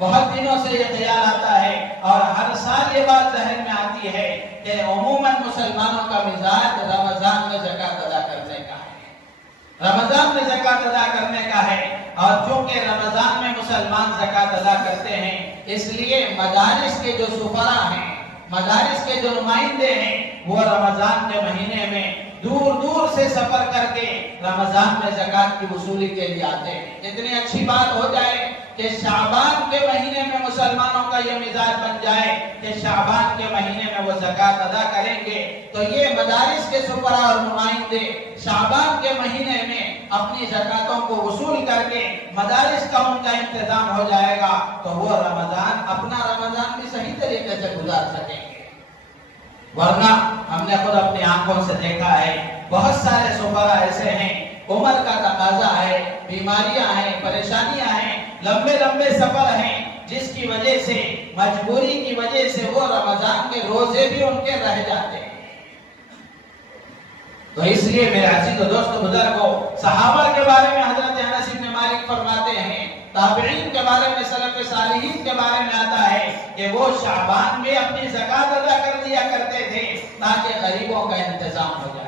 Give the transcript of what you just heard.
بہت دنوں سے یہ خیال آتا ہے اور ہر سال یہ بات ذہن میں آتی ہے کہ عموماً مسلمانوں کا مزاج رمضان میں زکوٰۃ ادا کرنے کا ہے، رمضان میں زکوٰۃ ادا کرنے کا ہے، اور چونکہ رمضان میں مسلمان زکوٰۃ ادا کرتے ہیں اس لیے مدارس کے جو سفراء ہیں، مدارس کے جو نمائندے ہیں، وہ رمضان کے مہینے میں دور دور سے سفر کر کے رمضان میں زکوٰۃ کی وصولی کے لیے آتے ہیں۔ اتنی اچھی بات ہو جائے کہ شعبان کے مہینے میں مسلمانوں کا یہ مزاج بن جائے کہ شعبان کے مہینے میں وہ زکوٰۃ ادا کریں گے، تو یہ مدارس کے سفراء اور نمائندے شعبان کے مہینے میں اپنی زکوٰۃوں کو وصول کر کے مدارس کا ان کا انتظام ہو جائے گا، تو وہ رمضان اپنا رمضان بھی صحیح طریقے سے گزار سکیں گے۔ ورنہ ہم نے خود اپنی آنکھوں سے دیکھا ہے، بہت سارے سفراء ایسے ہیں، عمر کا تقاضا ہے، بیماریاں ہیں، پریشانیاں ہیں، لمبے لمبے سفر ہیں، جس کی وجہ سے، مجبوری کی وجہ سے وہ رمضان کے روزے بھی ان کے رہ جاتے ہیں۔ تو اس لیے میرے عزیز و دوست بزرگوں، صحابہ کے بارے میں حضرت انس بن مالک فرماتے ہیں، تابعین کے بارے میں، سلف صالحین کے بارے میں آتا ہے کہ وہ شعبان میں اپنی زکوٰۃ ادا کر دیا کرتے تھے تاکہ غریبوں کا انتظام ہو جائے۔